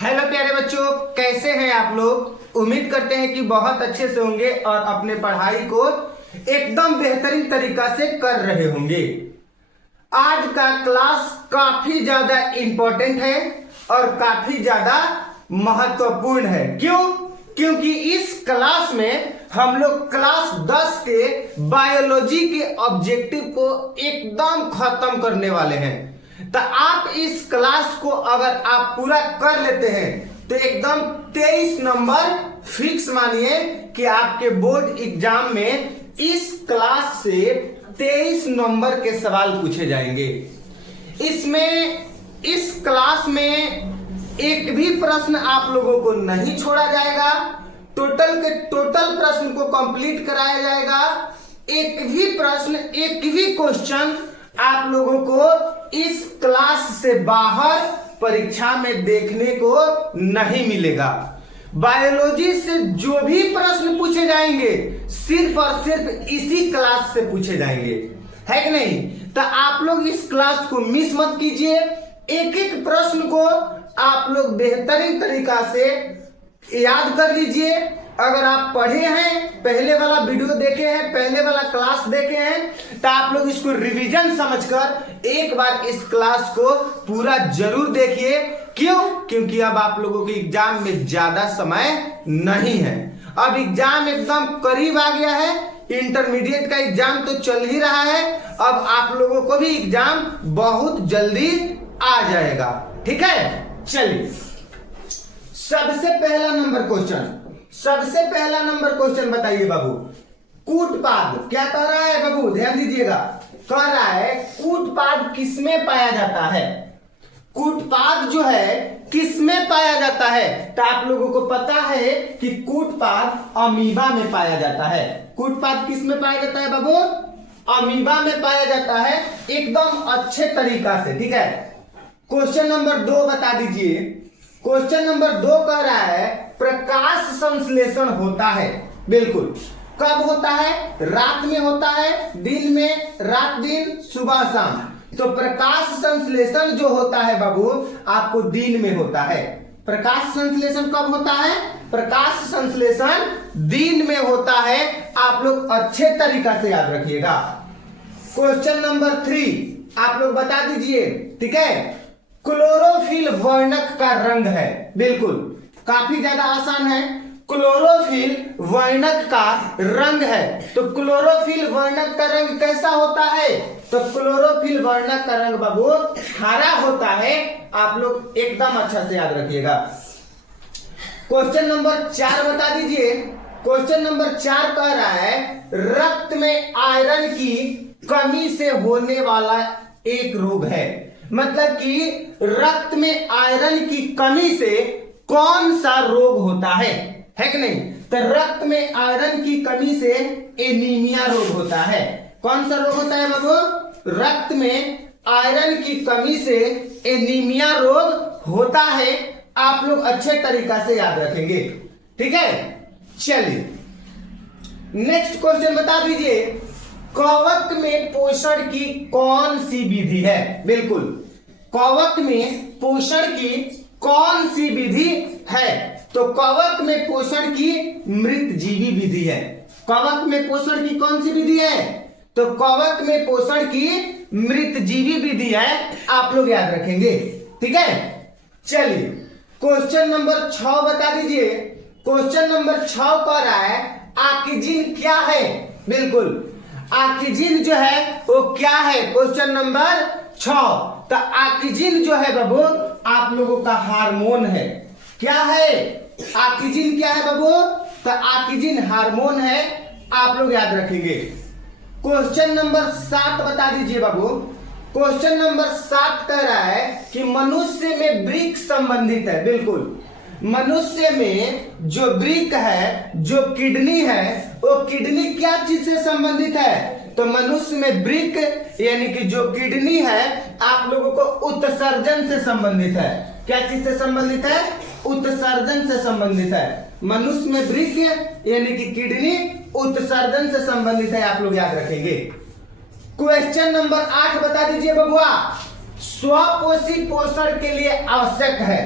Hello प्यारे बच्चों, कैसे हैं आप लोग। उम्मीद करते हैं कि बहुत अच्छे से होंगे और अपने पढ़ाई को एकदम बेहतरीन तरीका से कर रहे होंगे। आज का क्लास काफी ज्यादा इंपॉर्टेंट है और काफी ज्यादा महत्वपूर्ण है। क्यों? क्योंकि इस क्लास में हम लोग क्लास 10 के बायोलॉजी के ऑब्जेक्टिव को एकदम खत्म करने वाले हैं। तो आप इस क्लास को अगर आप पूरा कर लेते हैं तो एकदम 23 नंबर फिक्स मानिए कि आपके बोर्ड एग्जाम में इस क्लास से 23 नंबर के सवाल पूछे जाएंगे। इस क्लास में एक भी प्रश्न आप लोगों को नहीं छोड़ा जाएगा। टोटल के टोटल प्रश्न को कंप्लीट कराया जाएगा। एक भी क्वेश्चन आप लोगों को इस क्लास से बाहर परीक्षा में देखने को नहीं मिलेगा। बायोलॉजी से जो भी प्रश्न पूछे जाएंगे सिर्फ और सिर्फ इसी क्लास से पूछे जाएंगे, है कि नहीं। तो आप लोग इस क्लास को मिस मत कीजिए। एक एक प्रश्न को आप लोग बेहतरीन तरीका से याद कर लीजिए। अगर आप पढ़े हैं, पहले वाला वीडियो देखे हैं, पहले वाला क्लास देखे हैं, तो आप लोग इसको रिवीजन समझकर एक बार इस क्लास को पूरा जरूर देखिए। क्यों? क्योंकि अब आप लोगों के एग्जाम में ज्यादा समय नहीं है। अब एग्जाम एकदम करीब आ गया है। इंटरमीडिएट का एग्जाम तो चल ही रहा है, अब आप लोगों को भी एग्जाम बहुत जल्दी आ जाएगा। ठीक है, चलिए सबसे पहला नंबर क्वेश्चन बताइए बाबू। कूटपाद क्या कह रहा है बाबू, ध्यान दीजिएगा। कह रहा है कूटपाद किसमें पाया जाता है। कूटपाद जो है किसमें पाया जाता है? तो आप लोगों को पता है कि कूटपाद अमीबा में पाया जाता है। कूटपाद किसमें पाया जाता है बाबू? अमीबा में पाया जाता है, एकदम अच्छे तरीका से। ठीक है, क्वेश्चन नंबर 2 बता दीजिए। क्वेश्चन नंबर 2 कह रहा है प्रकाश संश्लेषण होता है। बिल्कुल, कब होता है? रात में होता है, दिन में, रात दिन, सुबह शाम। तो प्रकाश संश्लेषण जो होता है बाबू आपको दिन में होता है। प्रकाश संश्लेषण कब होता है? प्रकाश संश्लेषण दिन में होता है। आप लोग अच्छे तरीका से याद रखिएगा। क्वेश्चन नंबर 3 आप लोग बता दीजिए। ठीक है, क्लोरोफिल वर्णक का रंग है। बिल्कुल, काफी ज्यादा आसान है। क्लोरोफिल वर्णक का रंग है। तो क्लोरोफिल वर्णक का रंग कैसा होता है? तो क्लोरोफिल वर्णक का रंग बाबू हरा होता है। आप लोग एकदम अच्छा से याद रखिएगा। क्वेश्चन नंबर 4 बता दीजिए। क्वेश्चन नंबर 4 कह रहा है रक्त में आयरन की कमी से होने वाला एक रोग है। मतलब कि रक्त में आयरन की कमी से कौन सा रोग होता है कि नहीं? तो रक्त में आयरन की कमी से एनीमिया रोग होता है। कौन सा रोग होता है बाबू? रक्त में आयरन की कमी से एनीमिया रोग होता है। आप लोग अच्छे तरीका से याद रखेंगे। ठीक है, चलिए नेक्स्ट क्वेश्चन बता दीजिए। कवक में पोषण की कौन सी विधि है? बिल्कुल, कवक में पोषण की कौन सी विधि है? तो कवक में पोषण की मृतजीवी विधि है। कवक में पोषण की कौन सी विधि है? तो कवक में पोषण की मृतजीवी विधि है। आप लोग याद रखेंगे। ठीक है, चलिए क्वेश्चन नंबर 6 बता दीजिए। क्वेश्चन नंबर 6 कह रहा है आक्जिन क्या है? बिल्कुल, आक्जिन जो है वो क्या है? Question number 6। तो आक्जिन जो है बाबू आप लोगों का हार्मोन है। क्या है? आक्जिन क्या है बाबू? तो आक्जिन हार्मोन है। आप लोग याद रखेंगे। क्वेश्चन नंबर 7 बता दीजिए बाबू। क्वेश्चन नंबर 7 कह रहा है कि मनुष्य में वृक्क संबंधित है। बिल्कुल, मनुष्य में जो वृक्क है, जो किडनी है, वो किडनी क्या चीज से संबंधित है? तो मनुष्य में वृक्क यानी कि जो किडनी है आप लोगों को उत्सर्जन से संबंधित है। क्या चीज से संबंधित है? उत्सर्जन से संबंधित है। मनुष्य में वृक्क यानी कि किडनी उत्सर्जन से संबंधित है। आप लोग याद रखेंगे। क्वेश्चन नंबर 8 बता दीजिए बबुआ। स्वपोषी पोषण के लिए आवश्यक है।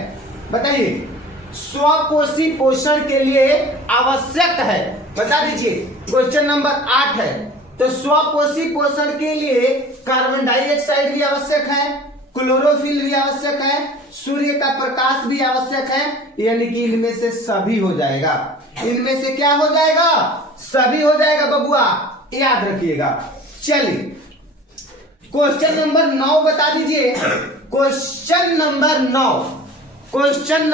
बताइए स्वपोषी पोषण के लिए आवश्यक है, बता दीजिए। क्वेश्चन नंबर 8 है। तो स्वपोषी पोषण के लिए कार्बन डाइऑक्साइड भी आवश्यक है, क्लोरोफिल भी आवश्यक है, सूर्य का प्रकाश भी आवश्यक है, यानी कि इनमें से सभी हो जाएगा। इनमें से क्या हो जाएगा? सभी हो जाएगा बबुआ, याद रखिएगा। चलिए क्वेश्चन नंबर 9 बता दीजिए। क्वेश्चन नंबर 9 क्वेश्चन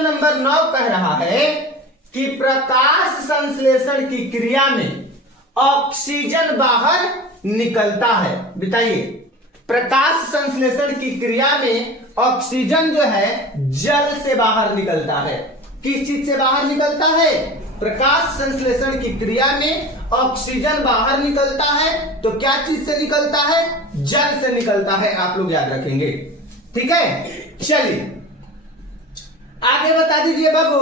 नंबर 9 कह रहा है कि प्रकाश संश्लेषण की क्रिया में ऑक्सीजन बाहर निकलता है। बताइए प्रकाश संश्लेषण की क्रिया में ऑक्सीजन जो है जल से बाहर निकलता है। किस चीज से बाहर निकलता है? प्रकाश संश्लेषण की क्रिया में ऑक्सीजन बाहर निकलता है, तो क्या चीज से निकलता है? जल से निकलता है। आप लोग याद रखेंगे, ठीक है। चलिए आगे बता दीजिए बाबू।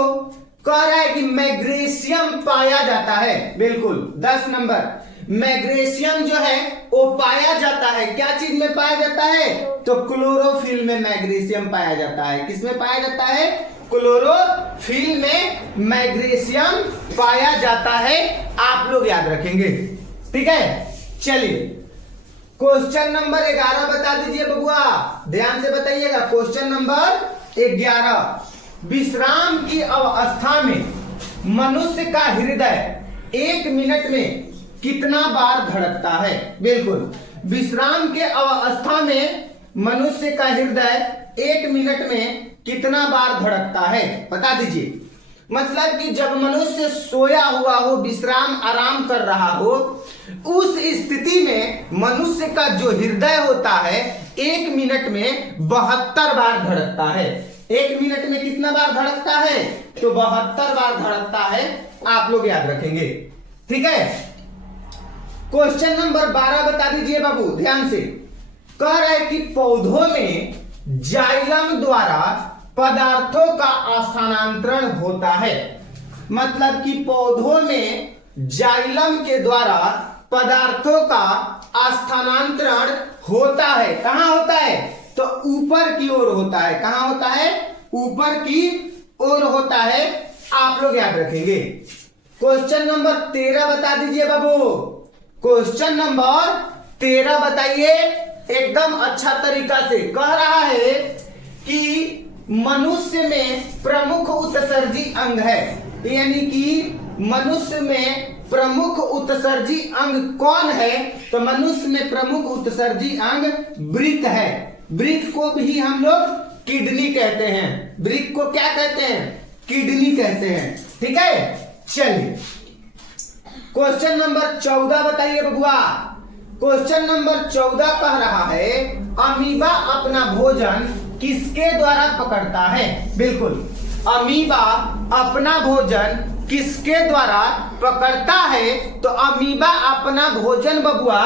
कह रहा है कि मैग्नीशियम पाया जाता है। बिल्कुल 10 नंबर, मैग्नीशियम जो है वो पाया जाता है। क्या चीज में पाया जाता है? तो क्लोरोफिल में मैग्नीशियम पाया जाता है। किसमें पाया जाता है? क्लोरोफिल में मैग्नीशियम पाया जाता है। आप लोग याद रखेंगे, ठीक है। चलिए क्वेश्चन नंबर 11 बता दीजिए बबुआ, ध्यान से बताइएगा। क्वेश्चन नंबर 11, विश्राम की अवस्था में मनुष्य का हृदय 1 मिनट में कितना बार धड़कता है? बिल्कुल, विश्राम के अवस्था में मनुष्य का हृदय 1 मिनट में कितना बार धड़कता है? बता दीजिए। मतलब कि जब मनुष्य सोया हुआ हो, विश्राम आराम कर रहा हो, उस स्थिति में मनुष्य का जो हृदय होता है 1 मिनट में 72 बार धड़कता है। 1 मिनट में कितना बार धड़कता है? तो 72 बार धड़कता है। आप लोग याद रखेंगे, ठीक है। क्वेश्चन नंबर 12 बता दीजिए बाबू, ध्यान से। कह रहा है कि पौधों में जाइलम द्वारा पदार्थों का स्थानांतरण होता है। मतलब कि पौधों में जाइलम के द्वारा पदार्थों का स्थानांतरण होता है। कहां होता है? तो ऊपर की ओर होता है। कहां होता है? ऊपर की ओर होता है। आप लोग याद रखेंगे। क्वेश्चन नंबर 13 बता दीजिए बाबू। क्वेश्चन नंबर 13 बताइए एकदम अच्छा तरीका से। कह रहा है कि मनुष्य में प्रमुख उत्सर्जी अंग है, यानी कि मनुष्य में प्रमुख उत्सर्जी अंग कौन है? तो मनुष्य में प्रमुख उत्सर्जी अंग वृक्क है। वृक्क को भी हम लोग किडनी कहते हैं। वृक्क को क्या कहते हैं? किडनी कहते हैं, ठीक है। चलिए क्वेश्चन नंबर 14 बताइए बबुआ। क्वेश्चन नंबर 14 कह रहा है अमीबा अपना भोजन किसके द्वारा पकड़ता है? बिल्कुल, अमीबा अपना भोजन किसके द्वारा पकड़ता है? तो अमीबा अपना भोजन बबुआ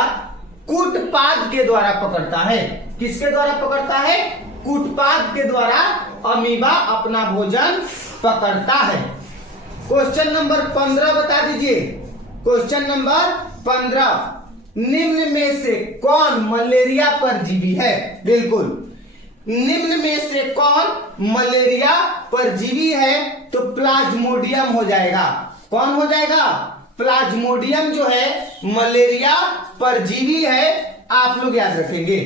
कूटपाद के द्वारा पकड़ता है। किसके द्वारा पकड़ता है? कूटपाद के द्वारा अमीबा अपना भोजन पकड़ता है। क्वेश्चन नंबर 15 बता दीजिए। क्वेश्चन नंबर 15, निम्न में से कौन मलेरिया परजीवी है? बिल्कुल, निम्न में से कौन मलेरिया परजीवी है? तो प्लाज्मोडियम हो जाएगा। कौन हो जाएगा? प्लाज्मोडियम जो है मलेरिया परजीवी है। आप लोग याद रखेंगे।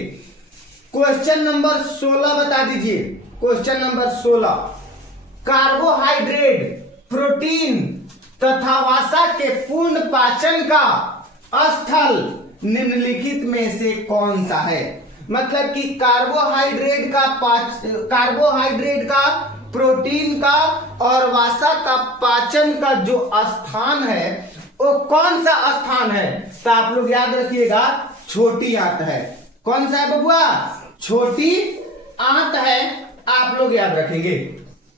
क्वेश्चन नंबर 16 बता दीजिए। क्वेश्चन नंबर 16, कार्बोहाइड्रेट, प्रोटीन तथा वसा के पूर्ण पाचन का स्थल निम्नलिखित में से कौन सा है? मतलब कि कार्बोहाइड्रेट का, प्रोटीन का और वसा का पाचन का जो स्थान है वो कौन सा स्थान है? तो आप लोग याद रखिएगा, छोटी आंत है। कौन सा है बबुआ? छोटी आंत है। आप लोग याद रखेंगे,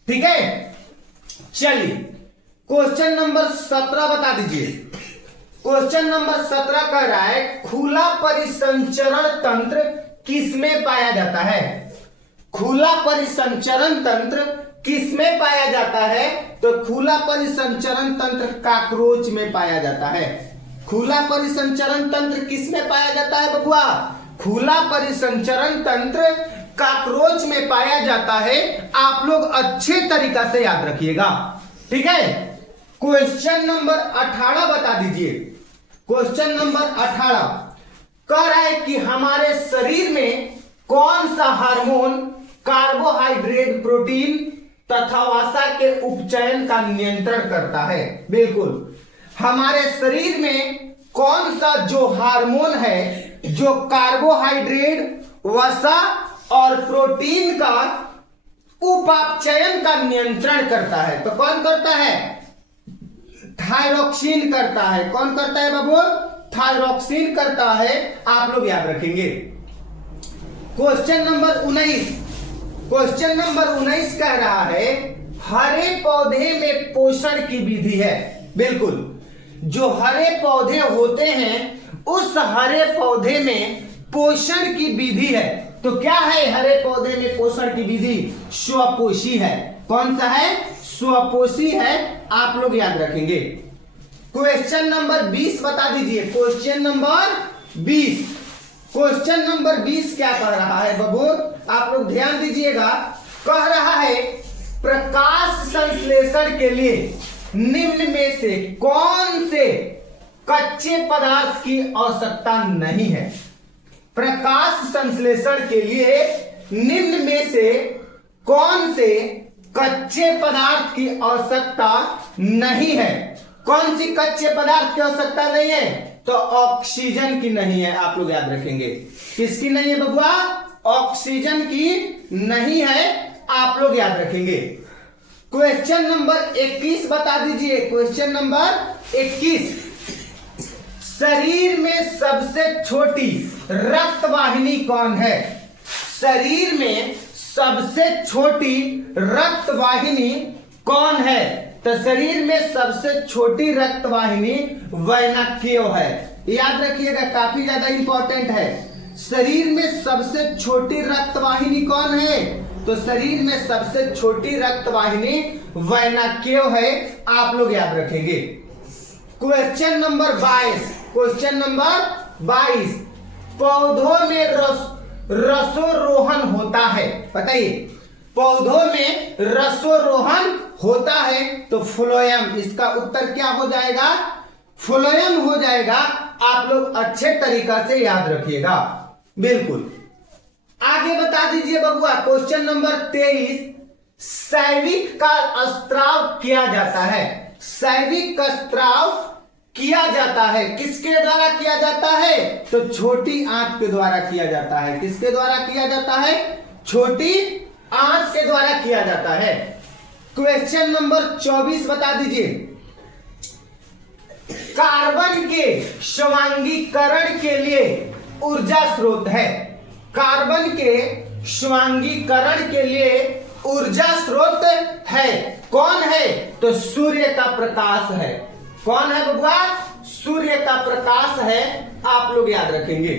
ठीक है। चलिए क्वेश्चन नंबर 17 बता दीजिए। क्वेश्चन नंबर 17 कह रहा है खुला परिसंचरण तंत्र किसमें पाया जाता है? खुला परिसंचरण तंत्र किसमें पाया जाता है? तो खुला परिसंचरण तंत्र कॉकरोच में पाया जाता है। खुला परिसंचरण तंत्र किसमें पाया जाता है बबुआ? खुला परिसंचरण तंत्र कॉकरोच में पाया जाता है? आप लोग अच्छे तरीका से याद रखिएगा, ठीक है। क्वेश्चन नंबर 18 बता दीजिए। क्वेश्चन नंबर 18 कह रहा है कि हमारे शरीर में कौन सा हार्मोन कार्बोहाइड्रेट, प्रोटीन तथा वसा के उपचयन का नियंत्रण करता है? बिल्कुल, हमारे शरीर में कौन सा जो हार्मोन है जो कार्बोहाइड्रेट, वसा और प्रोटीन का उपापचयन का नियंत्रण करता है? तो कौन करता है? थायरोक्सिन करता है। कौन करता है बाबू? थायरोक्सिन करता है। आप लोग याद रखेंगे। क्वेश्चन नंबर 19, क्वेश्चन नंबर 19 कह रहा है हरे पौधे में पोषण की विधि है। बिल्कुल, जो हरे पौधे होते हैं उस हरे पौधे में पोषण की विधि है। तो क्या है हरे पौधे में पोषण की विधि? स्वपोषी है। कौन सा है? स्वपोषी है। आप लोग याद रखेंगे। क्वेश्चन नंबर 20 बता दीजिए। क्वेश्चन नंबर 20, क्वेश्चन नंबर 20 क्या कह रहा है बाबू? आप लोग ध्यान दीजिएगा। कह रहा है प्रकाश संश्लेषण के लिए निम्न में से कौन से कच्चे पदार्थ की आवश्यकता नहीं है? प्रकाश संश्लेषण के लिए निम्न में से कौन से कच्चे पदार्थ की आवश्यकता नहीं है? कौन सी कच्चे पदार्थ की आवश्यकता नहीं है? तो ऑक्सीजन की नहीं है। आप लोग याद रखेंगे। किसकी नहीं है बबुआ? ऑक्सीजन की नहीं है। आप लोग याद रखेंगे। क्वेश्चन नंबर 21 बता दीजिए। क्वेश्चन नंबर 21, शरीर में सबसे छोटी रक्त वाहिनी कौन है? शरीर में सबसे छोटी रक्त वाहिनी कौन है? तो शरीर में सबसे छोटी रक्त वाहिनी वेना केव है। याद रखिएगा, काफी ज्यादा इंपॉर्टेंट है। शरीर में सबसे छोटी रक्त वाहिनी कौन है? तो शरीर में सबसे छोटी रक्त वाहिनी वेना केव है। आप लोग याद रखेंगे। क्वेश्चन नंबर 22, क्वेश्चन नंबर 22, पौधों में रसोरोहण होता है। बताइए, पौधों में रसोरोहण होता है तो फ्लोएम। इसका उत्तर क्या हो जाएगा? फ्लोएम हो जाएगा। आप लोग अच्छे तरीका से याद रखिएगा। बिल्कुल, आगे बता दीजिए बबुआ। क्वेश्चन नंबर 23, सैविक का स्त्राव किया जाता है। सैविक का स्त्राव किया जाता है किसके द्वारा किया जाता है? तो छोटी आंत के द्वारा किया जाता है। किसके द्वारा किया जाता है? छोटी आंत के द्वारा किया जाता है। क्वेश्चन नंबर 24 बता दीजिए। कार्बन के स्वांगीकरण के लिए ऊर्जा स्रोत है। कार्बन के स्वांगीकरण के लिए ऊर्जा स्रोत है। कौन है? तो सूर्य का प्रकाश है। कौन है बबुआ? सूर्य का प्रकाश है। आप लोग याद रखेंगे।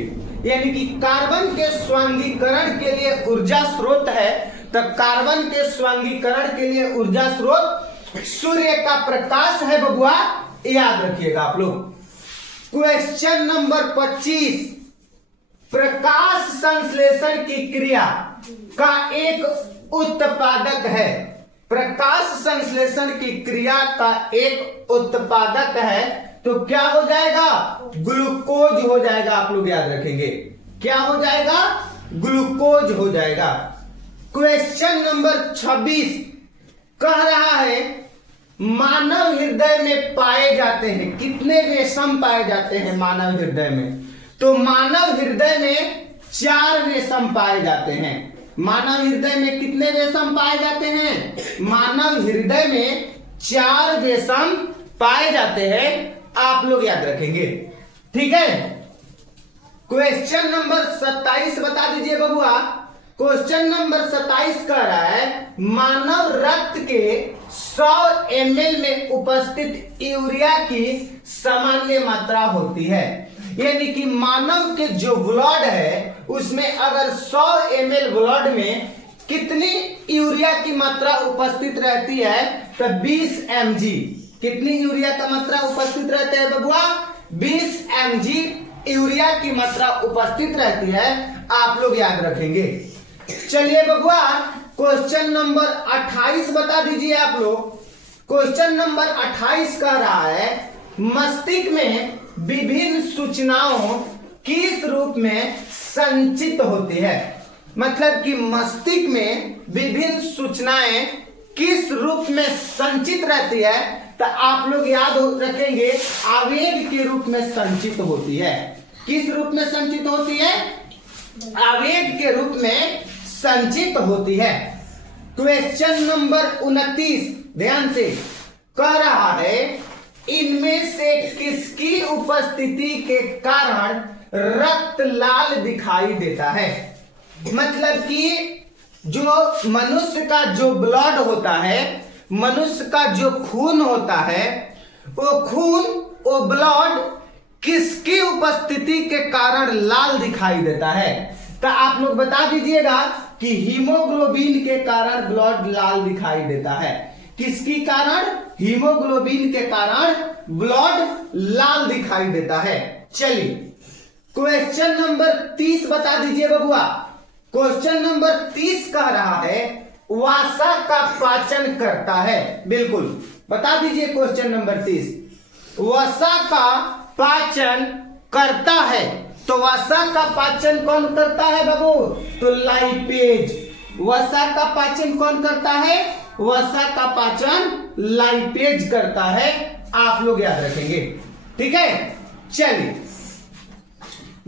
यानी कि कार्बन के स्वांगीकरण के लिए ऊर्जा स्रोत है। तो कार्बन के स्वांगीकरण के लिए ऊर्जा स्रोत सूर्य का प्रकाश है बबुआ। याद रखिएगा आप लोग। क्वेश्चन नंबर 25, प्रकाश संश्लेषण की क्रिया का एक उत्पादक है। प्रकाश संश्लेषण की क्रिया का एक उत्पादक है तो क्या हो जाएगा? ग्लूकोज हो जाएगा। आप लोग याद रखेंगे। क्या हो जाएगा? ग्लूकोज हो जाएगा। क्वेश्चन नंबर 26 कह रहा है मानव हृदय में पाए जाते हैं कितने रेशम पाए जाते हैं मानव हृदय में? तो मानव हृदय में 4 रेशम पाए जाते हैं। मानव हृदय में कितने रेशम पाए जाते हैं? मानव हृदय में 4 रेशम पाए जाते हैं। आप लोग याद रखेंगे। ठीक है। क्वेश्चन नंबर 27 बता दीजिए बबुआ। क्वेश्चन नंबर 27 कह रहा है मानव रक्त के 100 ml में उपस्थित यूरिया की सामान्य मात्रा होती है। यानी कि मानव के जो ब्लड है उसमें अगर 100 ml ब्लड में कितनी यूरिया की मात्रा उपस्थित रहती है? तो 20 mg। कितनी यूरिया का मात्रा उपस्थित रहती है बबुआ? 20 mg यूरिया की मात्रा उपस्थित रहती है। आप लोग याद रखेंगे। चलिए बबुआ क्वेश्चन नंबर 28 बता दीजिए आप लोग। क्वेश्चन नंबर 28 कह रहा है मस्तिष्क में विभिन्न सूचनाओं किस रूप में संचित होती है। मतलब कि मस्तिष्क में विभिन्न सूचनाएं किस रूप में संचित रहती है, तो आप लोग याद रखेंगे आवेग के रूप में संचित होती है। किस रूप में संचित होती है? आवेग के रूप में संचित होती है। क्वेश्चन नंबर 29 ध्यान से कह रहा है इनमें से किसकी उपस्थिति के कारण रक्त लाल दिखाई देता है। मतलब कि जो मनुष्य का जो ब्लड होता है, मनुष्य का जो खून होता है, वो खून वो ब्लड किसकी उपस्थिति के कारण लाल दिखाई देता है। तो आप लोग बता दीजिएगा कि हीमोग्लोबिन के कारण ब्लड लाल दिखाई देता है। किसके कारण? हीमोग्लोबिन के कारण ब्लड लाल दिखाई देता है। चलिए क्वेश्चन नंबर 30 बता दीजिए बबुआ। क्वेश्चन नंबर 30 कह रहा है वसा का पाचन करता है। बिल्कुल बता दीजिए क्वेश्चन नंबर 30 वसा का पाचन करता है। तो वसा का पाचन कौन करता है बाबू? तो लाइपेज। वसा का पाचन कौन करता है? वसा का पाचन लाइपेज करता है। आप लोग याद रखेंगे, ठीक है। चलिए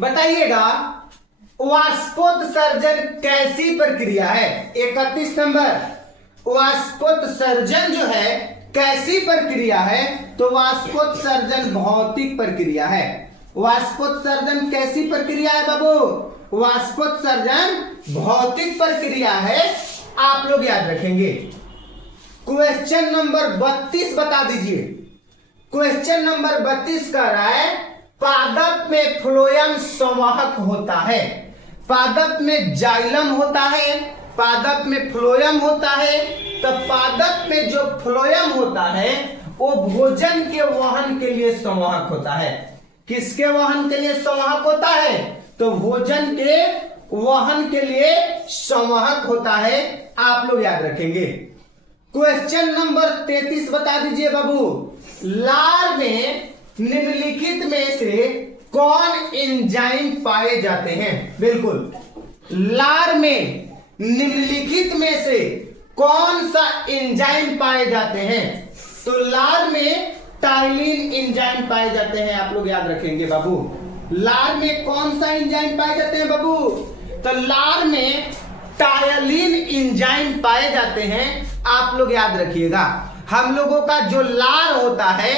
बताइएगा वाष्पोत्सर्जन कैसी प्रक्रिया है। 31 नंबर वाष्पोत्सर्जन जो है कैसी प्रक्रिया है? तो वाष्पोत्सर्जन भौतिक प्रक्रिया है। वाष्पोत्सर्जन कैसी प्रक्रिया है बाबू? वाष्पोत्सर्जन भौतिक प्रक्रिया है। आप लोग याद रखेंगे। क्वेश्चन नंबर 32 बता दीजिए। क्वेश्चन नंबर 32 कह रहा है पादप में फ्लोएम संवाहक होता है। पादप में जाइलम होता है, पादप में फ्लोएम होता है। तो पादप में जो फ्लोएम होता है वो भोजन के वहन के लिए संवाहक होता है। किसके वहन के लिए संवाहक होता है? तो भोजन के वहन के लिए संवाहक होता है। आप लोग याद रखेंगे। क्वेश्चन नंबर 33 बता दीजिए बाबू। लार में निम्नलिखित में से कौन एंजाइम पाए जाते हैं? बिल्कुल लार में निम्नलिखित में से कौन सा एंजाइम पाए जाते हैं? तो लार में टाइलिन एंजाइम पाए जाते हैं। आप लोग याद रखेंगे बाबू। लार में कौन सा एंजाइम पाए जाते हैं बाबू? तो लार में टायलिन एंजाइम पाए जाते हैं। आप लोग याद रखिएगा। हम लोगों का जो लार होता है,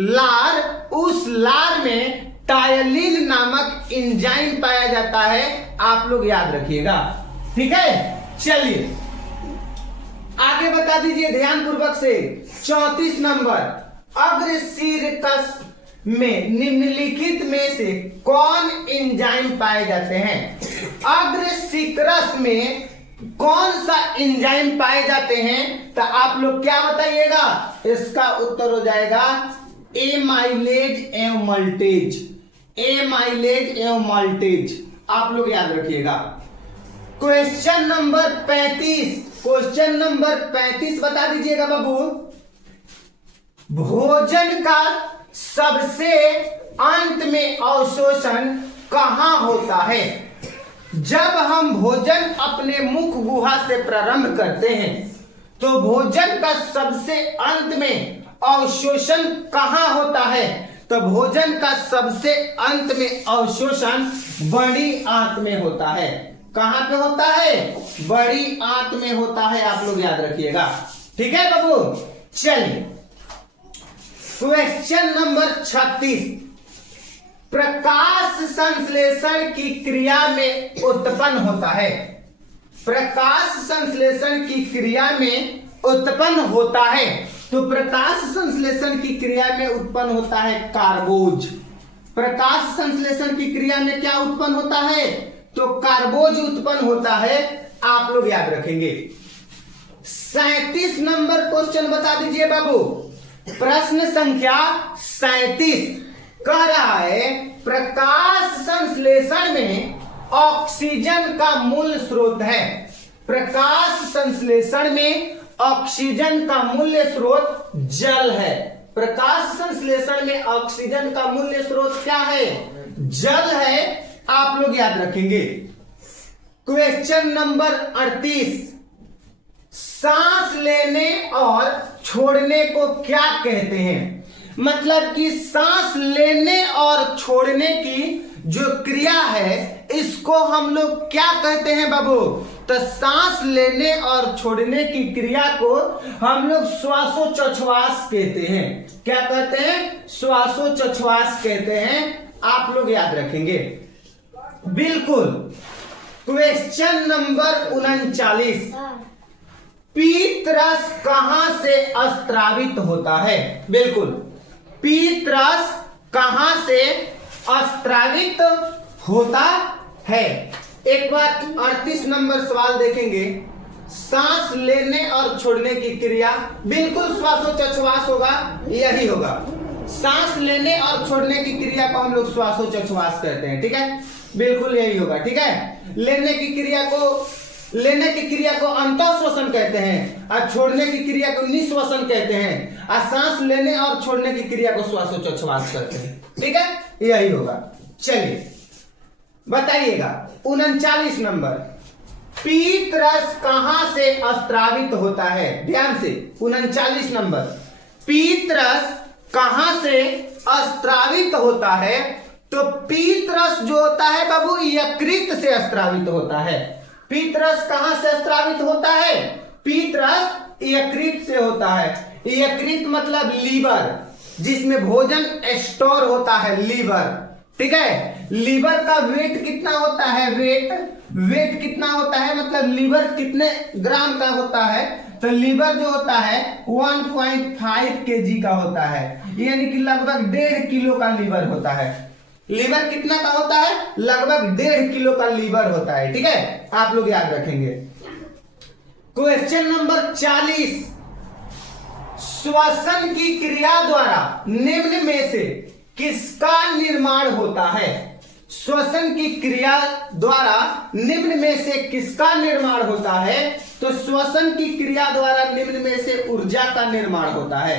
लार, उस लार में टायलिन नामक एंजाइम पाया जाता है। आप लोग याद रखिएगा, ठीक है। चलिए आगे बता दीजिए ध्यान पूर्वक से। 34 नंबर अग्रशीर्षक में निम्नलिखित में से कौन एंजाइम पाए जाते हैं? अग्रशीर्षक में कौन सा एंजाइम पाए जाते हैं? तो आप लोग क्या बताइएगा? इसका उत्तर हो जाएगा एमाइलेज एवं मल्टेज। एमाइलेज एवं मल्टेज। आप लोग याद रखिएगा। Question number 35। क्वेश्चन नंबर 35 बता दीजिएगा बाबू। भोजन का सबसे अंत में अवशोषण कहां होता है? जब हम भोजन अपने मुख गुहा से प्रारंभ करते हैं तो भोजन का सबसे अंत में अवशोषण कहां होता है? तो भोजन का सबसे अंत में अवशोषण बड़ी आंत में होता है। कहां पे होता है? बड़ी आंत में होता है। आप लोग याद रखिएगा, ठीक है बाबू। चलिए क्वेश्चन नंबर 36। प्रकाश संश्लेषण की क्रिया में उत्पन्न होता है। प्रकाश संश्लेषण की क्रिया में उत्पन्न होता है। तो प्रकाश संश्लेषण की क्रिया में उत्पन्न होता है कार्बोज। प्रकाश संश्लेषण की क्रिया में क्या उत्पन्न होता है? तो कार्बोज उत्पन्न होता है। आप लोग याद रखेंगे। 37 नंबर क्वेश्चन बता दीजिए बाबू। प्रश्न संख्या 37 कह रहा है प्रकाश संश्लेषण में ऑक्सीजन का मूल स्रोत है। प्रकाश संश्लेषण में ऑक्सीजन का मूल्य स्रोत जल है। प्रकाश संश्लेषण में ऑक्सीजन का मूल्य स्रोत क्या है? जल है। आप लोग याद रखेंगे। क्वेश्चन नंबर 38, सांस लेने और छोड़ने को क्या कहते हैं? मतलब कि सांस लेने और छोड़ने की जो क्रिया है इसको हम लोग क्या कहते हैं बाबू? तो सांस लेने और छोड़ने की क्रिया को हम लोग श्वासोच्छ्वास कहते हैं। क्या कहते हैं? श्वासोच्छ्वास कहते हैं। आप लोग याद रखेंगे। बिल्कुल। क्वेश्चन नंबर 39, पीत रस कहां से स्त्रावित होता है? बिल्कुल, पीत रस कहां से स्त्रावित होता है? एक बार 38 नंबर सवाल देखेंगे। सांस लेने और छोड़ने की क्रिया बिल्कुल श्वासोच्छ्वास होगा, यही होगा। सांस लेने और छोड़ने की क्रिया को हम लोग श्वासोच्छ्वास कहते हैं। ठीक है, बिल्कुल यही होगा। ठीक है, लेने की क्रिया को अंतःश्वसन कहते हैं और छोड़ने की क्रिया को निःश्वसन कहते हैं और सांस लेने और छोड़ने की क्रिया को श्वासोच्छ्वास कहते हैं। ठीक है, यही होगा। चलिए बताइएगा 39 नंबर, पीत रस कहां से स्त्रावित होता है? ध्यान से 39 नंबर, पीत रस कहां से स्त्रावित होता है? तो पीत रस जो होता है बाबू यकृत से स्त्रावित होता है। पीत रस कहां से स्त्रावित होता है? पीत रस यकृत से होता है। यकृत मतलब लीवर, जिसमें भोजन स्टोर होता है, लीवर। ठीक है, लीवर का वेट कितना होता है? वेट कितना होता है मतलब लीवर कितने ग्राम का होता है? तो लीवर जो होता है 1.5 kg का होता है, यानी कि लगभग 1.5 किलो का लीवर होता है। लीवर कितना का होता है? लगभग 1.5 किलो का लीवर होता है। ठीक है, आप लोग याद रखेंगे। क्वेश्चन नंबर 40, श्वसन की क्रिया द्वारा निम्न में से किसका निर्माण होता है? श्वसन की क्रिया द्वारा निम्न में से किसका निर्माण होता है? तो श्वसन की क्रिया द्वारा निम्न में से ऊर्जा का निर्माण होता है।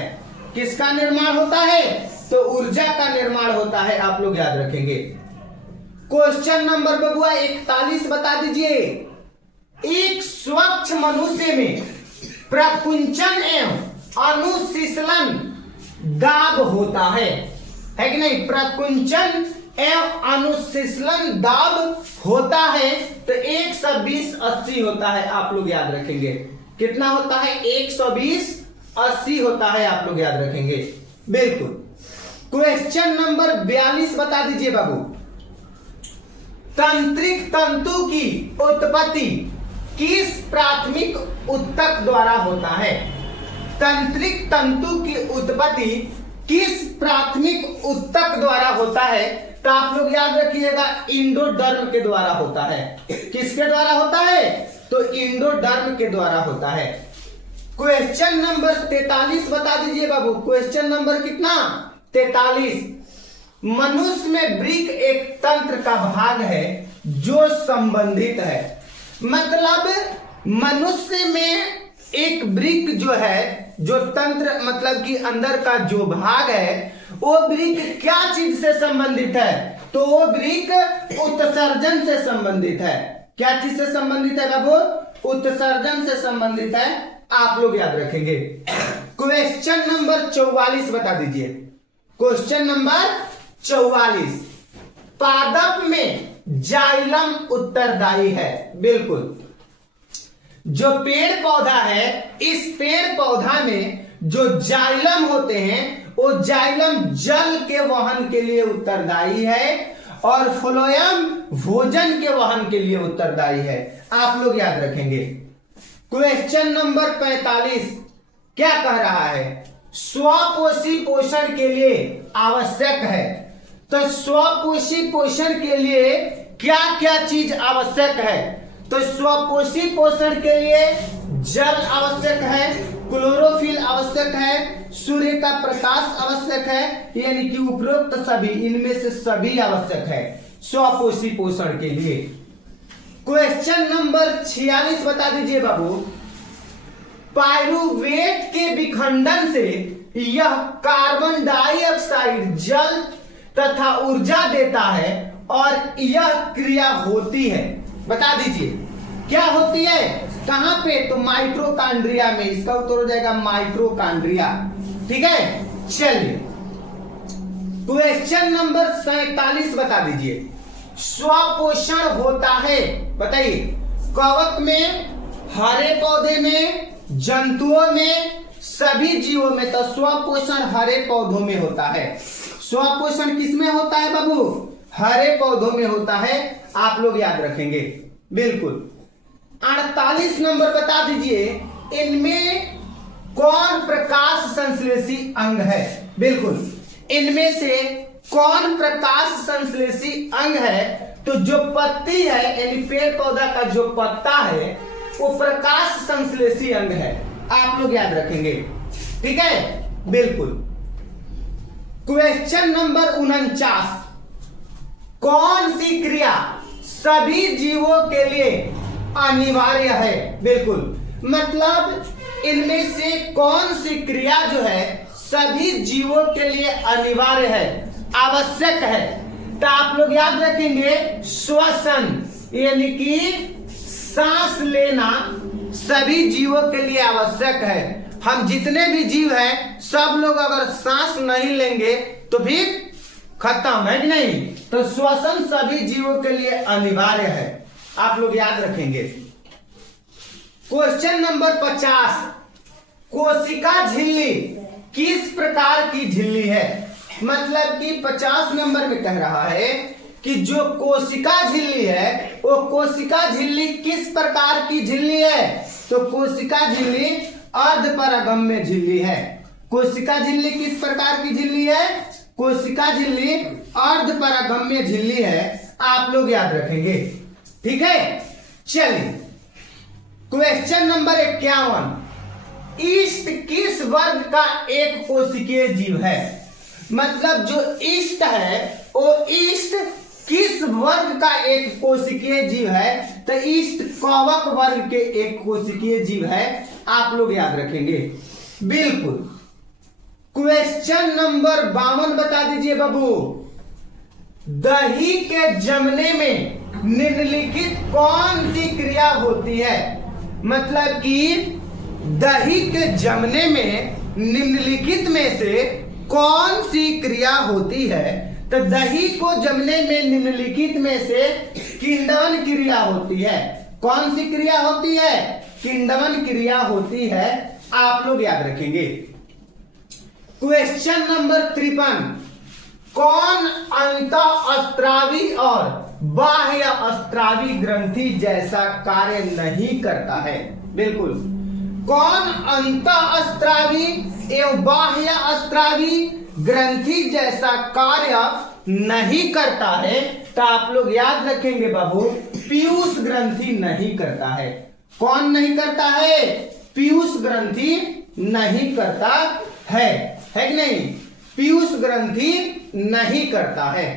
किसका निर्माण होता है? तो ऊर्जा का निर्माण होता है। आप लोग याद रखेंगे। क्वेश्चन नंबर बबुआ 41 बता दीजिए। एक स्वच्छ मनुष्य में प्रकुंचन एवं अनुशीलन दाब होता है कि नहीं? प्रकुंचन एवं अनुशीलन दाब होता है तो 120/80 होता है। आप लोग याद रखेंगे। कितना होता है? 120/80 होता है। आप लोग याद रखेंगे। बिल्कुल। क्वेश्चन नंबर 42 बता दीजिए बाबू। तंत्रिक तंतु की उत्पत्ति किस प्राथमिक ऊतक द्वारा होता है? तंत्रिक तंतु की उत्पत्ति किस प्राथमिक ऊतक द्वारा होता है? तो आप लोग याद रखिएगा, इंडोडर्म के द्वारा होता है। किसके द्वारा होता है? तो इंडोडर्म के द्वारा होता है। क्वेश्चन नंबर 43 बता दीजिए बाबू। क्वेश्चन नंबर कितना? 43। मनुष्य में वृक्क एक तंत्र का भाग है जो संबंधित है। मतलब मनुष्य में एक वृक्क जो है, जो तंत्र मतलब कि अंदर का जो भाग है, वो वृक्क क्या चीज से संबंधित है? तो वो वृक्क उत्सर्जन से संबंधित है। क्या चीज से संबंधित है बाबू? उत्सर्जन से संबंधित है। आप लोग याद रखेंगे। क्वेश्चन नंबर 44 बता दीजिए। क्वेश्चन नंबर 44, पादप में जाइलम उत्तरदायी है। बिल्कुल, जो पेड़ पौधा है, इस पेड़ पौधा में जो जाइलम होते हैं, वो जाइलम जल के वहन के लिए उत्तरदायी है और फ्लोएम भोजन के वहन के लिए उत्तरदायी है। आप लोग याद रखेंगे। क्वेश्चन नंबर 45 क्या कह रहा है? स्वपोषी पोषण के लिए आवश्यक है। तो स्वपोषी पोषण के लिए क्या क्या चीज आवश्यक है? तो स्वपोषी पोषण के लिए जल आवश्यक है, क्लोरोफिल आवश्यक है, सूर्य का प्रकाश आवश्यक है, यानी कि उपरोक्त सभी, इनमें से सभी आवश्यक है स्वपोषी पोषण के लिए। क्वेश्चन नंबर 46 बता दीजिए बाबू। पायरुवेट के विखंडन से यह कार्बन डाइऑक्साइड जल तथा ऊर्जा देता है और यह क्रिया होती है। बता दीजिए क्या होती है, कहां पे? तो माइटोकॉन्ड्रिया में। इसका उत्तर हो जाएगा माइटोकॉन्ड्रिया। ठीक है, चलिए क्वेश्चन नंबर 47 बता दीजिए। स्वपोषण होता है, बताइए, कवक में, हरे पौधे में, जंतुओं में, सभी जीवों में। तो स्वपोषण हरे पौधों में होता है। स्वपोषण किसमें होता है बाबू? हरे पौधों में होता है। आप लोग याद रखेंगे बिल्कुल। 48 नंबर बता दीजिए, इनमें कौन प्रकाश संश्लेषी अंग है? बिल्कुल, इनमें से कौन प्रकाश संश्लेषी अंग है? तो जो पत्ती है, यानी पेड़ पौधा का जो पत्ता है वो प्रकाश संश्लेषी अंग है। आप लोग याद रखेंगे, ठीक है, बिल्कुल। क्वेश्चन नंबर 49, कौन सी क्रिया सभी जीवों के लिए अनिवार्य है? बिल्कुल, मतलब इनमें से कौन सी क्रिया जो है सभी जीवों के लिए अनिवार्य है, आवश्यक है? तो आप लोग याद रखेंगे श्वसन, यानी कि सांस लेना सभी जीवों के लिए आवश्यक है। हम जितने भी जीव हैं सब लोग अगर सांस नहीं लेंगे तो फिर खत्म है कि नहीं? तो श्वसन सभी जीवों के लिए अनिवार्य है। आप लोग याद रखेंगे। क्वेश्चन नंबर 50, कोशिका झिल्ली किस प्रकार की झिल्ली है? मतलब कि 50 नंबर में कह रहा है कि जो कोशिका झिल्ली है वो कोशिका झिल्ली किस प्रकार की झिल्ली है? तो कोशिका झिल्ली अर्धपरागम्य झिल्ली है। कोशिका झिल्ली किस प्रकार की झिल्ली है? कोशिका झिल्ली अर्धपरागम्य झिल्ली है। आप लोग याद रखेंगे, ठीक है। चलिए क्वेश्चन नंबर 51, ईस्ट किस वर्ग का एक कोशिकीय जीव है? मतलब जो ईस्ट है वो ईस्ट किस वर्ग का एक कोशिकीय जीव है? तो ईस्ट कवक वर्ग के एक कोशिकीय जीव है। आप लोग याद रखेंगे बिल्कुल। क्वेश्चन नंबर 52 बता दीजिए बाबू, दही के जमने में निम्नलिखित कौन सी क्रिया होती है? मतलब कि दही के जमने में निम्नलिखित में से कौन सी क्रिया होती है? तो दही को जमने में निम्नलिखित में से किण्वन क्रिया होती है। कौन सी क्रिया होती है? किण्वन क्रिया होती है। आप लोग याद रखेंगे। क्वेश्चन नंबर 53, कौन अंतःस्रावी और बाह्य स्रावी ग्रंथि जैसा कार्य नहीं करता है? बिल्कुल, कौन अंतःस्रावी एवं बाह्य स्रावी ग्रंथि जैसा कार्य नहीं करता है? तो आप लोग याद रखेंगे बाबू, पीयूष ग्रंथि नहीं करता है। कौन नहीं करता है? पीयूष ग्रंथि नहीं करता है कि नहीं? पीयूष ग्रंथि नहीं करता है।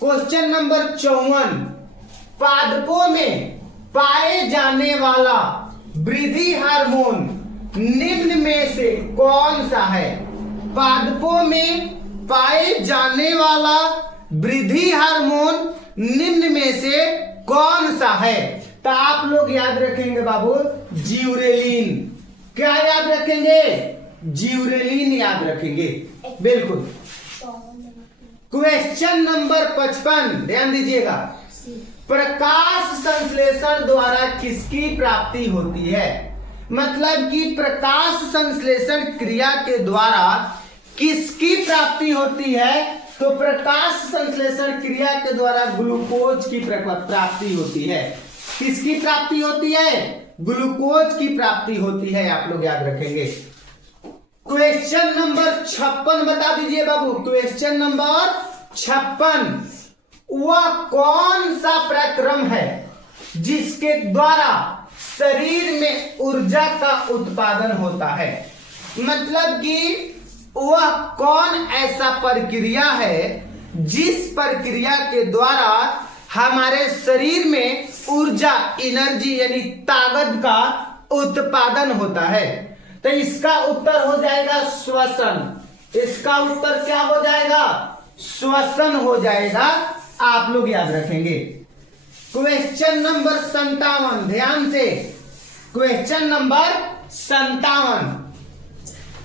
क्वेश्चन नंबर 54, पादपों में पाए जाने वाला वृद्धि हार्मोन निम्न में से कौन सा है? पादपों में पाए जाने वाला वृद्धि हार्मोन निम्न में से कौन सा है? तो आप लोग याद रखेंगे बाबू, जिबरेलिन। क्या याद रखेंगे? जिबरेलिन याद रखेंगे, बिल्कुल। क्वेश्चन नंबर 55, ध्यान दीजिएगा, प्रकाश संश्लेषण द्वारा किसकी प्राप्ति होती है? मतलब कि प्रकाश संश्लेषण क्रिया के द्वारा किसकी प्राप्ति होती है? तो प्रकाश संश्लेषण क्रिया के द्वारा ग्लूकोज की प्राप्ति होती है। किसकी प्राप्ति होती है? ग्लूकोज की प्राप्ति होती है। आप लोग याद रखेंगे। क्वेश्चन नंबर 56 बता दीजिए बाबू। क्वेश्चन नंबर 56, वह कौन सा प्रक्रम है जिसके द्वारा शरीर में ऊर्जा का उत्पादन होता है? मतलब कि वह कौन ऐसा प्रक्रिया है जिस प्रक्रिया के द्वारा हमारे शरीर में ऊर्जा, एनर्जी यानी ताकत का उत्पादन होता है। तो इसका उत्तर हो जाएगा श्वसन। इसका उत्तर क्या हो जाएगा? श्वसन हो जाएगा। आप लोग याद रखेंगे। क्वेश्चन नंबर 57, ध्यान से। क्वेश्चन नंबर 57,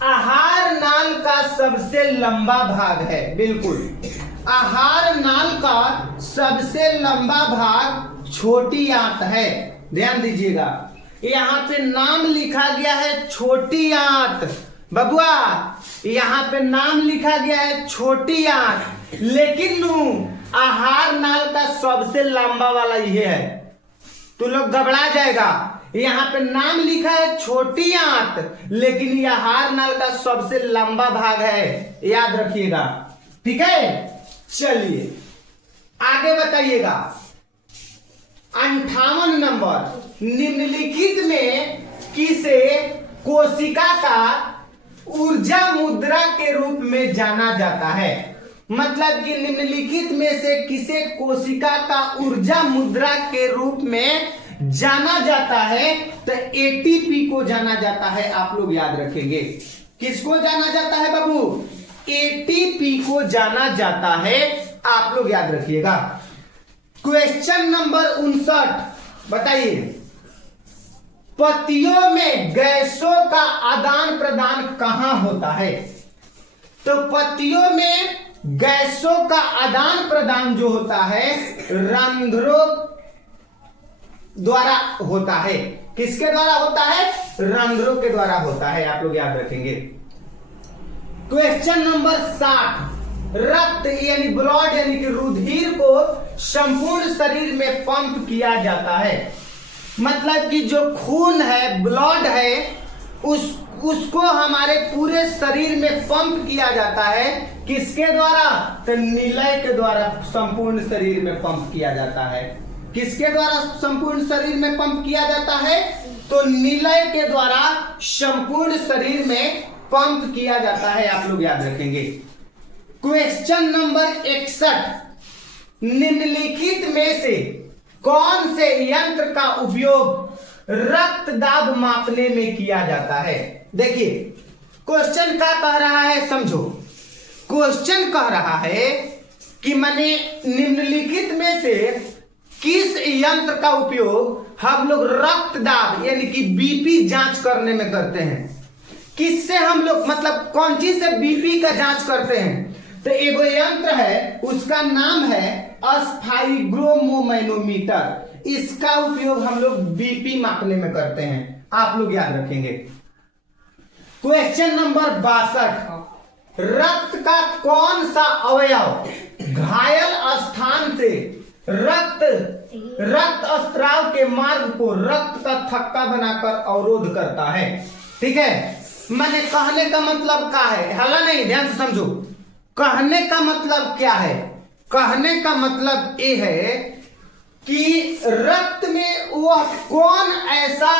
आहार नाल का सबसे लंबा भाग है। बिल्कुल, आहार नाल का सबसे लंबा भाग छोटी आंत है। ध्यान दीजिएगा, यहाँ पे नाम लिखा गया है छोटी आंत। बबुआ, यहाँ पे नाम लिखा गया है छोटी आंत, लेकिन आहार नाल का सबसे लंबा वाला ये है। तू लोग घबरा जाएगा। यहाँ पे नाम लिखा है छोटी आंत, लेकिन यह आहार नाल का सबसे लंबा भाग है। याद रखिएगा, ठीक है। चलिए आगे बताइएगा। 58 नंबर, निम्नलिखित में किसे कोशिका का ऊर्जा मुद्रा के रूप में जाना जाता है? मतलब कि निम्नलिखित में से किसे कोशिका का ऊर्जा मुद्रा के रूप में जाना जाता है? तो एटीपी को जाना जाता है। आप लोग याद रखेंगे। किसको जाना जाता है बाबू? एटीपी को जाना जाता है। आप लोग याद रखिएगा। क्वेश्चन नंबर 59, बताइए, पत्तियों में गैसों का आदान प्रदान कहां होता है? तो पत्तियों में गैसों का आदान प्रदान जो होता है रंध्रों द्वारा होता है। किसके द्वारा होता है? रंध्रों के द्वारा होता है। आप लोग याद रखेंगे। क्वेश्चन नंबर 60, रक्त यानी ब्लड यानी कि रुधिर को संपूर्ण शरीर में पंप किया जाता है। मतलब कि जो खून है, ब्लड है, उसको हमारे पूरे शरीर में पंप किया जाता है। किसके द्वारा? तो निलय के द्वारा संपूर्ण शरीर में पंप किया जाता है। किसके द्वारा संपूर्ण शरीर में पंप किया जाता है? तो निलय के द्वारा संपूर्ण शरीर में पंप किया जाता है। आप लोग याद रखेंगे। क्वेश्चन नंबर 61, निम्नलिखित में से कौन से यंत्र का उपयोग रक्त दाब मापने में किया जाता है? देखिए, क्वेश्चन क्या कह रहा है, समझो। क्वेश्चन कह रहा है कि माने निम्नलिखित में से किस यंत्र का उपयोग हम लोग रक्त दाब यानी कि बीपी जांच करने में करते हैं? किससे हम लोग, मतलब कौन चीज से बीपी का जांच करते हैं? तो एगो यंत्र है, उसका नाम है स्फाइग्रोमोमैनोमीटर। इसका उपयोग हम लोग बीपी मापने में करते हैं। आप लोग याद रखेंगे। क्वेश्चन नंबर 62, रक्त का कौन सा अवयव घायल स्थान से रक्त स्त्राव के मार्ग को रक्त का थक्का बनाकर अवरोध करता है? ठीक है। मैंने कहने का मतलब क्या है? हला नहीं, ध्यान से समझो। कहने का मतलब क्या है? कहने का मतलब ये है कि रक्त में वह कौन ऐसा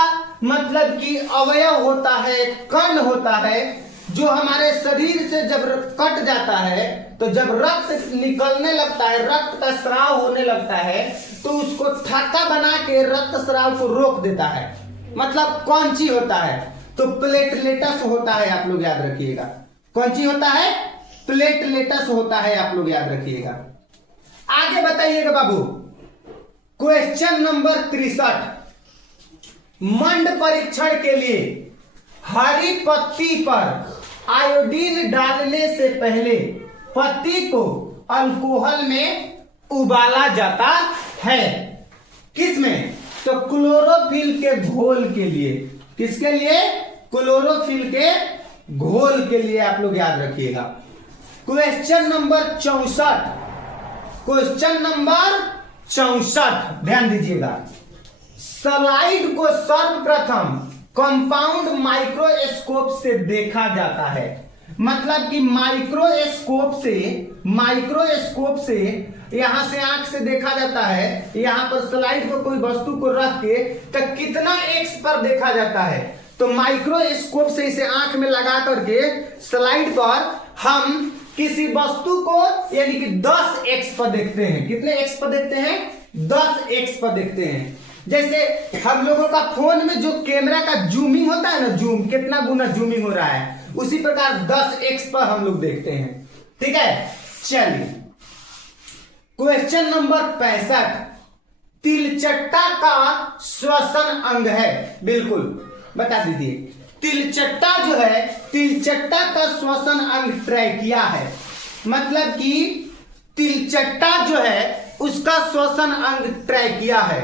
मतलब कि अवयव होता है, कण होता है, जो हमारे शरीर से जब कट जाता है, तो जब रक्त निकलने लगता है, रक्त का स्राव होने लगता है, तो उसको थक्का बना के रक्त स्राव को रोक देता है। मतलब कौन सी होता है? तो प्लेटलेटस होता है। आप लोग याद रखिएगा। कौन सी होता है? प्लेटलेटस होता है। आप लोग याद रखिएगा। आगे बताइएगा बाबू। क्वेश्चन नंबर 63, मंड परीक्षण के लिए हरी पत्ती पर आयोडीन डालने से पहले पत्ती को अल्कोहल में उबाला जाता है। किसमें? तो क्लोरोफिल के घोल के लिए। किसके लिए? क्लोरोफिल के घोल के लिए। आप लोग याद रखिएगा। क्वेश्चन नंबर 64, क्वेश्चन नंबर 64, ध्यान दीजिएगा। स्लाइड को सर्वप्रथम कंपाउंड माइक्रोस्कोप से देखा जाता है। मतलब कि माइक्रोस्कोप से यहां से आंख से देखा जाता है। यहां पर स्लाइड को कोई वस्तु को रख के तो कितना एक्स पर देखा जाता है? तो माइक्रोस्कोप से इसे आंख में लगा करके स्लाइड पर हम किसी वस्तु को यानी कि 10 एक्स पर देखते हैं। कितने एक्स पर देखते हैं? 10x पर देखते हैं। जैसे हम लोगों का फोन में जो कैमरा का जूमिंग होता है ना, जूम कितना गुना जूमिंग हो रहा है, उसी प्रकार 10x पर हम लोग देखते हैं। ठीक है, चलिए क्वेश्चन नंबर 65, तिलचट्टा का श्वसन अंग है। बिल्कुल बता दीजिए, तिलचट्टा जो है, तिलचट्टा का श्वसन अंग ट्रैकिया है। मतलब कि तिलचट्टा जो है उसका श्वसन अंग ट्रैकिया है।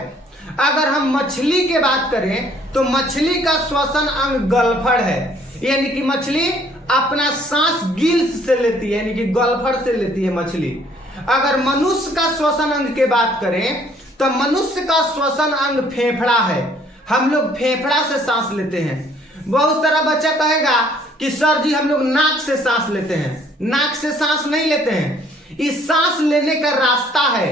अगर हम मछली की बात करें तो मछली का श्वसन अंग गलफड़ है, यानी कि मछली अपना सांस गिल्स से लेती है, यानी कि गलफड़ से लेती है मछली। अगर मनुष्य का श्वसन अंग की बात करें तो मनुष्य का श्वसन अंग फेफड़ा है। हम लोग फेफड़ा से सांस लेते हैं। बहुत सारा बच्चा कहेगा कि सर जी हम लोग नाक से सांस लेते हैं। नाक से सांस नहीं लेते हैं, इस सांस लेने का रास्ता है,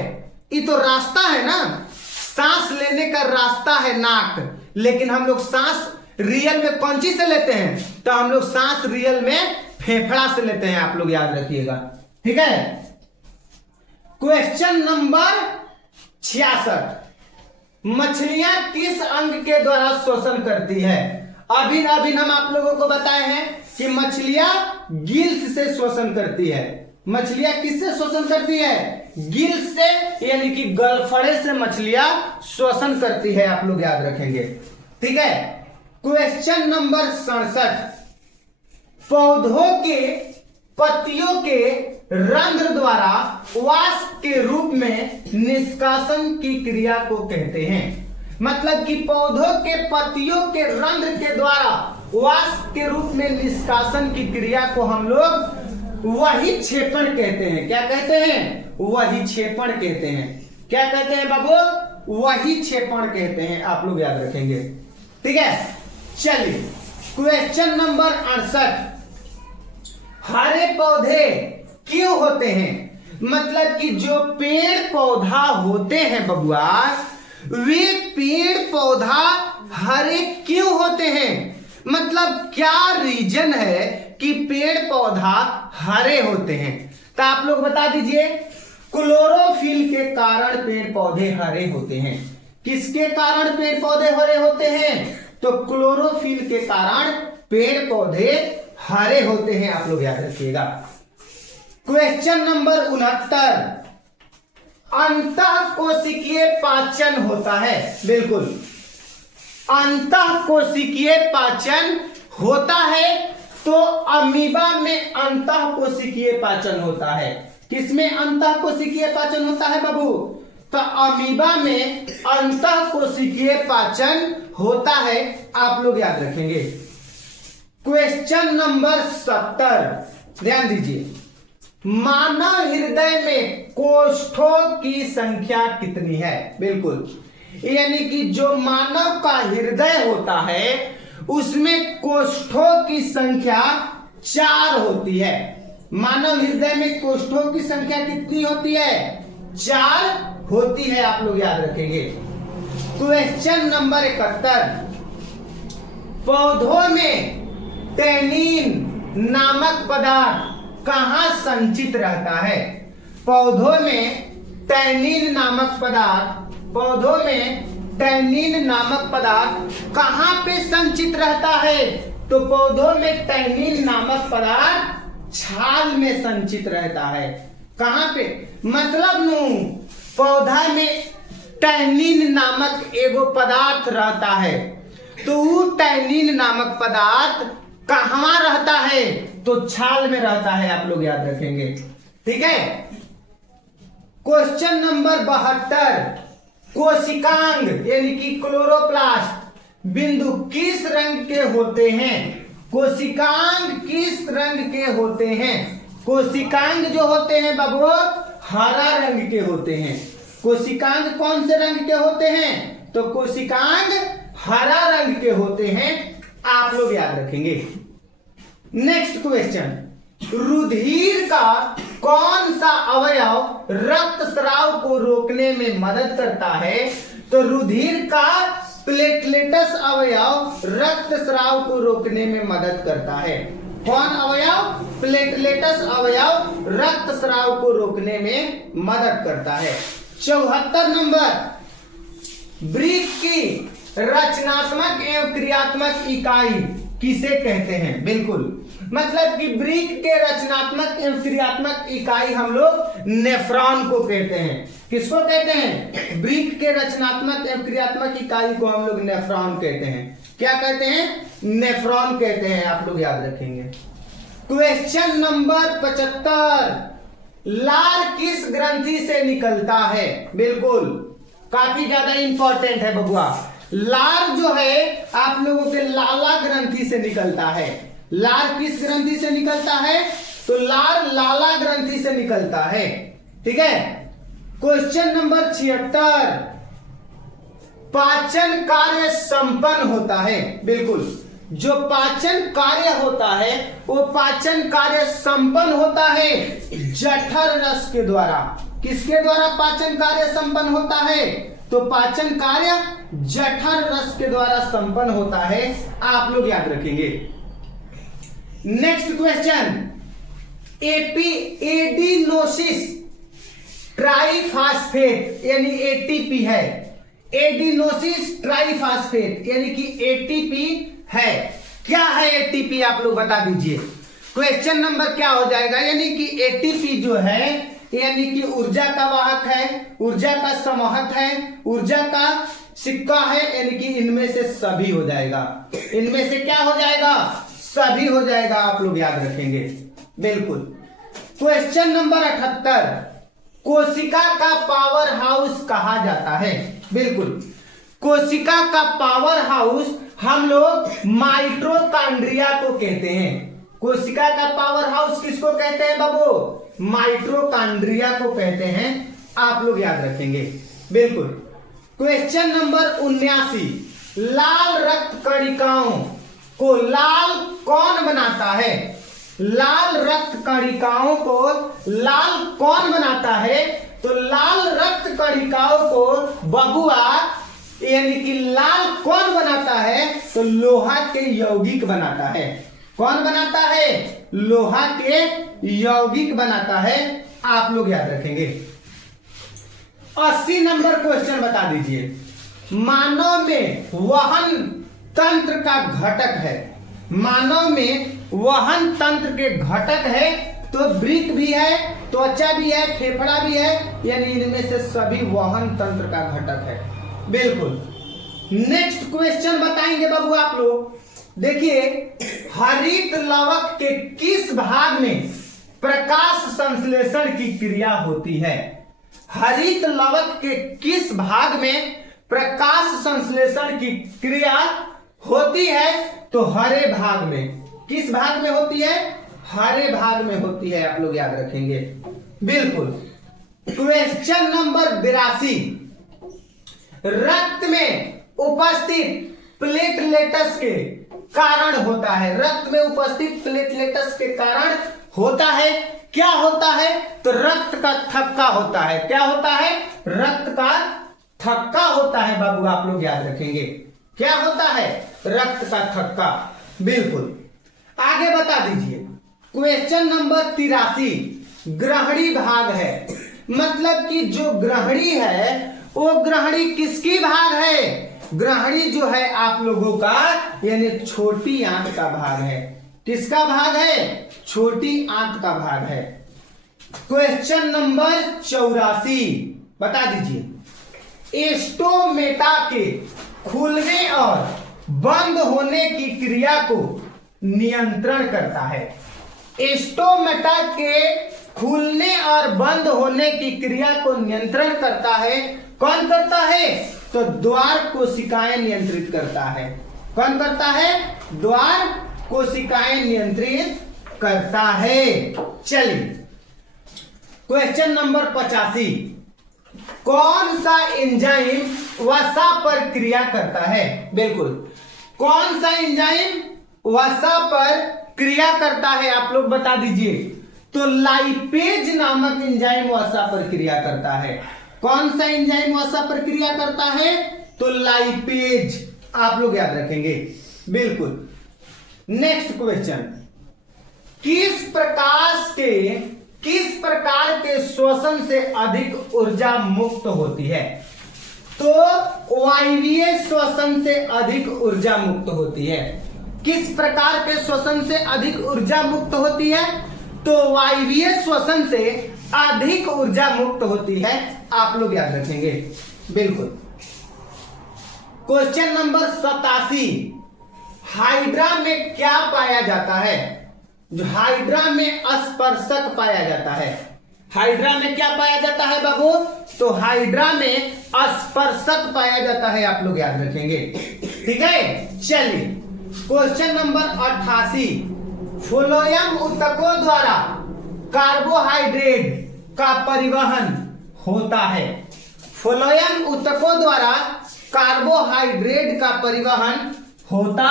ये तो रास्ता है ना, सांस लेने का रास्ता है नाक। लेकिन हम लोग सांस रियल में कौन चीज से लेते हैं, तो हम लोग सांस रियल में फेफड़ा से लेते हैं। आप लोग याद रखिएगा। ठीक है, क्वेश्चन नंबर 66, मछलियां किस अंग के द्वारा शोषण करती है? अभी हम आप लोगों को बताए हैं कि मछलियां गिल्स से शोषण करती है। मछलियां किससे शोषण करती है? गिल्स से, यानी कि गलफड़े से मछलियां शोषण करती है। आप लोग याद रखेंगे। ठीक है, क्वेश्चन नंबर 67, पौधों के पत्तियों के रंध्र द्वारा वाष्प के रूप में निष्कासन की क्रिया को कहते हैं। मतलब कि पौधों के पत्तियों के रंध्र के द्वारा वाष्प के रूप में निष्कासन की क्रिया को हम लोग वही क्षेपण कहते हैं। क्या कहते हैं? वही क्षेपण कहते हैं। क्या कहते हैं बाबू? वही क्षेपण कहते हैं। आप लोग याद रखेंगे। ठीक है, चलिए क्वेश्चन नंबर 68, हरे पौधे क्यों होते हैं? मतलब कि जो पेड़ पौधा होते हैं बबुआ, वे पेड़ पौधा हरे क्यों होते हैं? मतलब क्या रीजन है कि पेड़ पौधा हरे होते हैं? तो आप लोग बता दीजिए। क्लोरोफिल के कारण पेड़ पौधे हरे होते हैं। किसके कारण पेड़ पौधे हरे होते हैं? तो क्लोरोफिल के कारण पेड़ पौधे हरे होते हैं। आप लोग याद रखिएगा। क्वेश्चन नंबर 69, अंतःकोशिकीय पाचन होता है। बिल्कुल, अंतःकोशिकीय पाचन होता है। तो अमीबा में अंतःकोशिकीय पाचन होता है। किसमें अंतःकोशिकीय पाचन होता है बाबू? तो अमीबा में अंतःकोशिकीय पाचन होता है। आप लोग याद रखेंगे। क्वेश्चन नंबर 70, ध्यान दीजिए, मानव हृदय में कोष्ठों की संख्या कितनी है? बिल्कुल, यानी कि जो मानव का हृदय होता है उसमें कोष्ठों की संख्या 4 होती है। मानव हृदय में कोष्ठों की संख्या कितनी होती है? 4 होती है। आप लोग याद रखेंगे। क्वेश्चन नंबर 71, पौधों में टैनिन नामक पदार्थ कहां संचित रहता है? पौधों में टैनिन नामक पदार्थ, पौधों में टैनिन नामक पदार्थ कहां पे संचित रहता है? तो पौधों में टैनिन नामक पदार्थ छाल में संचित रहता है। कहां पे? मतलब पौधा में टैनिन नामक एगो पदार्थ रहता है। तो वो टैनिन नामक पदार्थ कहां रहता है? तो छाल में रहता है। आप लोग याद रखेंगे। ठीक है, क्वेश्चन नंबर 72, कोशिकांग यानी कि क्लोरोप्लास्ट बिंदु किस रंग के होते हैं? कोशिकांग किस रंग के होते हैं? कोशिकांग जो होते हैं बाबू हरा रंग के होते हैं। कोशिकांग कौन से रंग के होते हैं? तो कोशिकांग हरा रंग के होते हैं। आप लोग याद रखेंगे। नेक्स्ट क्वेश्चन, रुधिर का कौन सा अवयव रक्त स्राव को रोकने में मदद करता है? तो रुधिर का प्लेटलेटस अवयव रक्त स्राव को रोकने में मदद करता है। कौन अवयव? प्लेटलेटस अवयव रक्त स्राव को रोकने में मदद करता है। 74 नंबर, ब्रिक की रचनात्मक एवं क्रियात्मक इकाई किसे कहते हैं? बिल्कुल, मतलब कि ब्रिक के रचनात्मक एवं क्रियात्मक इकाई हम लोग नेफ्रॉन को कहते हैं। किसको कहते हैं? ब्रिक के रचनात्मक एवं क्रियात्मक इकाई को हम लोग नेफ्रॉन कहते हैं। क्या कहते हैं? नेफ्रॉन कहते हैं। आप लोग याद रखेंगे। क्वेश्चन नंबर 75, लार किस ग्रंथि से निकलता है? बिल्कुल, काफी ज्यादा इंपॉर्टेंट है बबुआ। लार जो है आप लोगों के लाला ग्रंथि से निकलता है। लार किस ग्रंथि से निकलता है? तो लार लाला ग्रंथि से निकलता है। ठीक है। क्वेश्चन नंबर 76, पाचन कार्य संपन्न होता है। बिल्कुल, जो पाचन कार्य होता है वो पाचन कार्य संपन्न होता है जठर रस के द्वारा। किसके द्वारा पाचन कार्य संपन्न होता है? तो पाचन कार्य जठर रस के द्वारा संपन्न होता है। आप लोग याद रखेंगे। नेक्स्ट क्वेश्चन, एडिनोसिस ट्राइफॉस्फेट यानी एटीपी है। एडिनोसिस ट्राइफॉस्फेट यानी कि एटीपी है। क्या है एटीपी? आप लोग बता दीजिए। क्वेश्चन नंबर क्या हो जाएगा? यानी कि एटीपी जो है यानी कि ऊर्जा का वाहक है, ऊर्जा का संवाहक है, ऊर्जा का सिक्का है, यानी कि इनमें से सभी हो जाएगा। इनमें से क्या हो जाएगा? सभी हो जाएगा। आप लोग याद रखेंगे। बिल्कुल। क्वेश्चन नंबर 78, कोशिका का पावर हाउस कहा जाता है। बिल्कुल, कोशिका का पावर हाउस हम लोग माइटोकॉन्ड्रिया को कहते हैं। कोशिका का पावर हाउस किसको कहते हैं बाबू? माइटोकॉन्ड्रिया को कहते हैं। आप लोग याद रखेंगे। बिल्कुल। क्वेश्चन नंबर 79, लाल रक्त कणिकाओं को लाल कौन बनाता है? लाल रक्त कणिकाओं को लाल कौन बनाता है? तो लाल रक्त कणिकाओं को बबुआ यानी कि लाल कौन बनाता है? तो लोहा के यौगिक बनाता है। कौन बनाता है? लोहा के यौगिक बनाता है। आप लोग याद रखेंगे। 80 नंबर क्वेश्चन बता दीजिए, मानव में वहन तंत्र का घटक है। मानव में वहन तंत्र के घटक है तो वृक्क भी है, त्वचा भी है, फेफड़ा भी है, यानी इनमें से सभी वहन तंत्र का घटक है। बिल्कुल। नेक्स्ट क्वेश्चन बताएंगे बाबू आप लोग। देखिए, हरित लवक के किस भाग में प्रकाश संश्लेषण की क्रिया होती है? हरित लवक के किस भाग में प्रकाश संश्लेषण की क्रिया होती है? तो हरे भाग में। किस भाग में होती है? हरे भाग में होती है। आप लोग याद रखेंगे। बिल्कुल। क्वेश्चन नंबर 82, रक्त में उपस्थित प्लेटलेट्स के कारण होता है। रक्त में उपस्थित प्लेटलेट्स के कारण होता है। क्या होता है? तो रक्त का थक्का होता है। क्या होता है? रक्त का थक्का होता है बाबू। आप लोग याद रखेंगे। क्या होता है? रक्त का थक्का। बिल्कुल। आगे बता दीजिए। क्वेश्चन नंबर 83, ग्रहणी भाग है। मतलब कि जो ग्रहणी है वो ग्रहणी किसकी भाग है? ग्रहणी जो है आप लोगों का यानी छोटी आंत का भाग है। किसका भाग है? छोटी आंत का भाग है। क्वेश्चन नंबर 84 बता दीजिए, एस्टोमेटा के खुलने और बंद होने की क्रिया को नियंत्रण करता है। एस्टोमेटा के खुलने और बंद होने की क्रिया को नियंत्रण करता है। कौन करता है? तो द्वार कोशिकाएं नियंत्रित करता है। कौन करता है? द्वार कोशिकाएं नियंत्रित करता है। चलिए, क्वेश्चन नंबर 85, कौन सा एंजाइम वसा पर क्रिया करता है? बिल्कुल, कौन सा एंजाइम वसा पर क्रिया करता है? आप लोग बता दीजिए। तो लाइपेज नामक एंजाइम वसा पर क्रिया करता है। कौन सा एंजाइम वसा पर क्रिया करता है? तो लाइपेज। आप लोग याद रखेंगे। बिल्कुल। नेक्स्ट क्वेश्चन, किस प्रकाश के किस प्रकार के श्वसन से अधिक ऊर्जा मुक्त होती है? तो वायवीय श्वसन से अधिक ऊर्जा मुक्त होती है। किस प्रकार के श्वसन से अधिक ऊर्जा मुक्त होती है? तो वायवीय श्वसन से अधिक ऊर्जा मुक्त होती है। आप लोग याद रखेंगे बिल्कुल। क्वेश्चन नंबर 87, हाइड्रा में क्या पाया जाता है? जो हाइड्रा में स्पर्शक पाया जाता है। हाइड्रा में क्या पाया जाता है बाबू? तो हाइड्रा में स्पर्शक पाया जाता है। आप लोग याद रखेंगे, ठीक है। चलिए क्वेश्चन नंबर 88, फ्लोएम ऊतकों द्वारा कार्बोहाइड्रेट का परिवहन होता है। फ्लोएम ऊतकों द्वारा कार्बोहाइड्रेट का परिवहन होता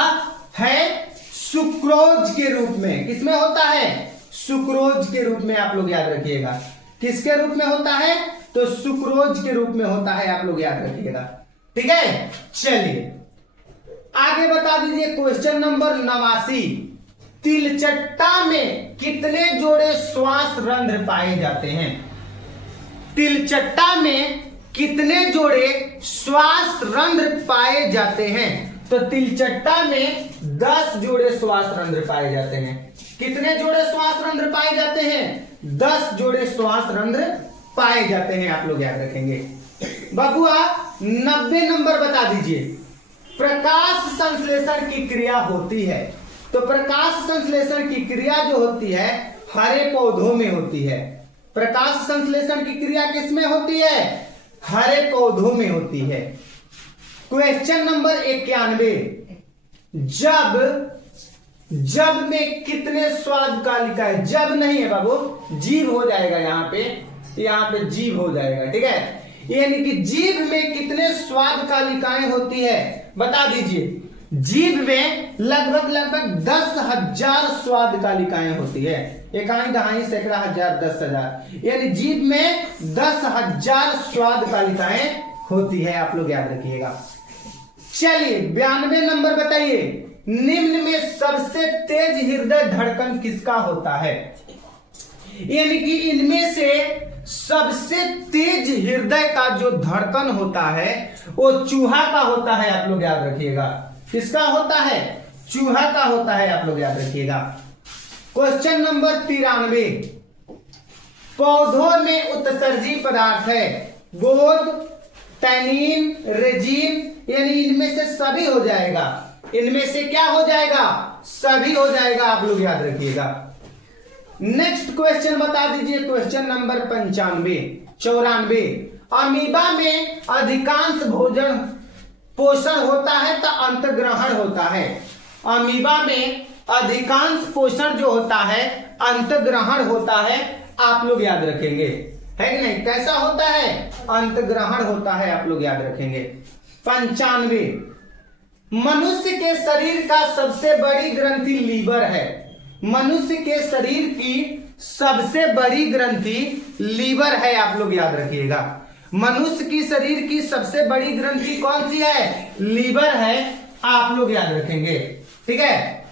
है सुक्रोज के रूप में। किसमें होता है? सुक्रोज के रूप में। आप लोग याद रखिएगा, किसके रूप में होता है? तो सुक्रोज के रूप में होता है। आप लोग याद रखिएगा, ठीक है। चलिए आगे बता दीजिए क्वेश्चन नंबर 89, तिलचट्टा में कितने जोड़े श्वास रंध्र पाए जाते हैं? तिलचट्टा में कितने जोड़े श्वास रंध्र पाए जाते हैं? तो तिलचट्टा में 10 जोड़े श्वास रंध्र पाए जाते हैं। कितने जोड़े श्वास रंध्र पाए जाते हैं? 10 जोड़े श्वास रंध्र पाए जाते हैं। आप लोग याद रखेंगे। बबुआ 90 नंबर बता दीजिए, प्रकाश संश्लेषण की क्रिया होती है। तो प्रकाश संश्लेषण की क्रिया जो होती है हरे पौधों में होती है। प्रकाश संश्लेषण की क्रिया किसमें होती है? हरे पौधों में होती है। क्वेश्चन नंबर 91, जब में कितने स्वाद कालिकाएं? जब नहीं है बाबू, जीव हो जाएगा। यहाँ पे जीव हो जाएगा, ठीक है। यानी कि जीव में कितने स्वाद कालिकाएं होती है? बता दीजिए। जीव में लगभग 10,000 स्वाद कालिकाएं होती है। इकाई दहाई सैकड़ा हजार 10,000, यानी जीव में 10,000 स्वाद कालिकाएं होती है। आप लोग याद रखिएगा। चलिए 92 नंबर बताइए, निम्न में सबसे तेज हृदय धड़कन किसका होता है? यानी कि इनमें से सबसे तेज हृदय का जो धड़कन होता है वो चूहा का होता है। आप लोग याद रखिएगा। किसका होता है? चूहा का होता है। आप लोग याद रखिएगा। क्वेश्चन नंबर 93, पौधों में उत्सर्जी पदार्थ है गोद, टैनिन, रेजिन, यानी इनमें से सभी हो जाएगा। इनमें से क्या हो जाएगा? सभी हो जाएगा। आप लोग याद रखिएगा। नेक्स्ट क्वेश्चन बता दीजिए, क्वेश्चन नंबर 94, अमीबा में अधिकांश भोजन पोषण होता है तो अंतग्रहण होता है। अमीबा में अधिकांश पोषण जो होता है अंतग्रहण होता है। आप लोग याद रखेंगे, है कि नहीं? कैसा होता है? अंतग्रहण होता है। आप लोग याद रखेंगे। 95, मनुष्य के शरीर का सबसे बड़ी ग्रंथि लीवर है। मनुष्य के शरीर की सबसे बड़ी ग्रंथि लीवर है। आप लोग याद रखिएगा। मनुष्य की शरीर की सबसे बड़ी ग्रंथि कौन सी है? लीवर है। आप लोग याद रखेंगे, ठीक है।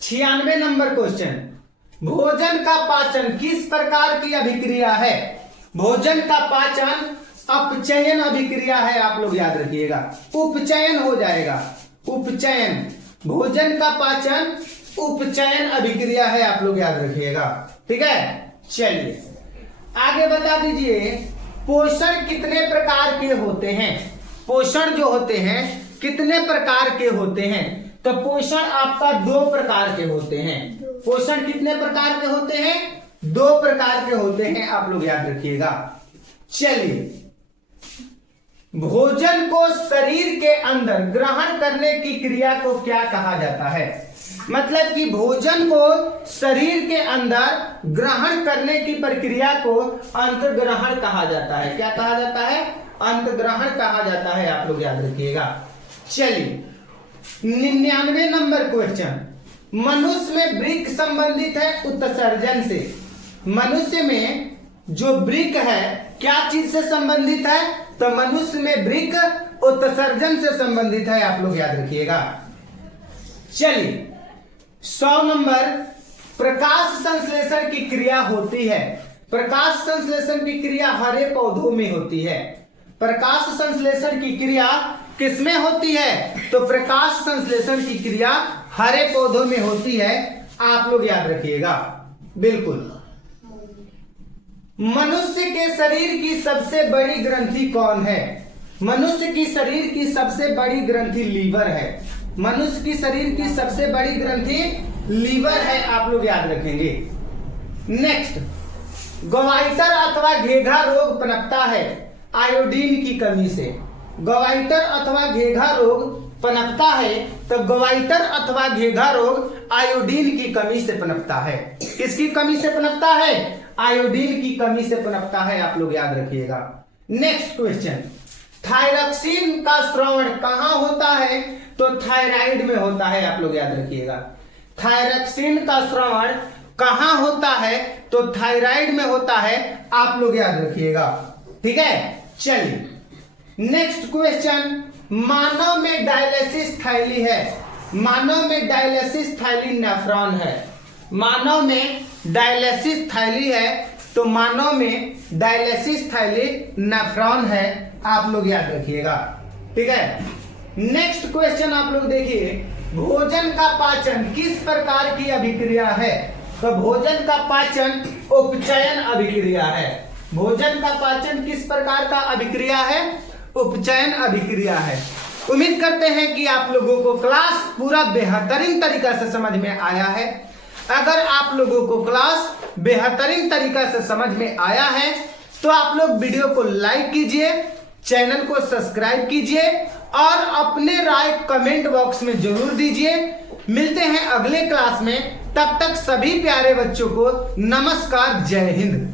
96 नंबर क्वेश्चन, भोजन का पाचन किस प्रकार की अभिक्रिया है? भोजन का पाचन अपचयन अभिक्रिया है। आप लोग याद रखिएगा। उपचयन हो जाएगा, उपचयन। भोजन का पाचन उपचयन अभिक्रिया है। आप लोग याद रखिएगा, ठीक है। चलिए आगे बता दीजिए, पोषण कितने प्रकार के होते हैं? पोषण जो होते हैं कितने प्रकार के होते हैं? तो पोषण आपका 2 प्रकार के होते हैं। पोषण कितने प्रकार के होते हैं? 2 प्रकार के होते हैं। आप लोग याद रखिएगा। चलिए, भोजन को शरीर के अंदर ग्रहण करने की क्रिया को क्या कहा जाता है? मतलब कि भोजन को शरीर के अंदर ग्रहण करने की प्रक्रिया को अंतग्रहण कहा जाता है। क्या कहा जाता है? अंतग्रहण कहा जाता है। आप लोग याद रखिएगा। चलिए 99 नंबर क्वेश्चन, मनुष्य में वृक्क संबंधित है उत्सर्जन से। मनुष्य में जो वृक्क है क्या चीज से संबंधित है? तो मनुष्य में वृक्क उत्सर्जन से संबंधित है। आप लोग याद रखिएगा। चलिए 100 नंबर प्रकाश संश्लेषण की क्रिया होती है। प्रकाश संश्लेषण की क्रिया हरे पौधों में होती है। प्रकाश संश्लेषण की क्रिया किसमें होती है? तो प्रकाश संश्लेषण की क्रिया हरे पौधों में होती है। आप लोग याद रखिएगा बिल्कुल। मनुष्य के शरीर की सबसे बड़ी ग्रंथि कौन है? मनुष्य की शरीर की सबसे बड़ी ग्रंथि लीवर है। मनुष्य की शरीर की सबसे बड़ी ग्रंथि लीवर है। आप लोग याद रखेंगे। नेक्स्ट, गवाइटर अथवा घेघा रोग पनपता है आयोडीन की कमी से। गवाइटर अथवा घेघा रोग पनपता है तो गवाइटर अथवा घेघा रोग आयोडीन की कमी से पनपता है। किसकी कमी से पनपता है? आयोडीन की कमी से पनपता है। आप लोग याद रखिएगा। नेक्स्ट क्वेश्चन, थायरॉक्सिन का स्रावण कहां होता है? तो थायराइड में होता है। आप लोग याद रखिएगा। थायरॉक्सिन का स्रावण कहां होता है? तो थायराइड में होता है। आप लोग याद रखिएगा। ठीक है, चलिए नेक्स्ट क्वेश्चन, मानव में डायलिसिस थैली है। मानव में डायलिसिस थैली नेफ्रॉन है। मानव में डायलिसिस थैली है तो मानव में डायलिसिस थैली नेफ्रॉन है। आप लोग याद रखिएगा। ठीक है, नेक्स्ट क्वेश्चन आप लोग देखिए, भोजन का पाचन किस प्रकार की अभिक्रिया है? तो भोजन का पाचन उपचयन अभिक्रिया है। भोजन का पाचन किस प्रकार का अभिक्रिया है? उपचयन अभिक्रिया है। उम्मीद करते हैं कि आप लोगों को क्लास पूरा बेहतरीन तरीका से समझ में आया है। अगर आप लोगों को क्लास बेहतरीन तरीका से समझ में आया है तो आप लोग वीडियो को लाइक कीजिए, चैनल को सब्सक्राइब कीजिए और अपने राय कमेंट बॉक्स में जरूर दीजिए। मिलते हैं अगले क्लास में। तब तक सभी प्यारे बच्चों को नमस्कार, जय हिंद।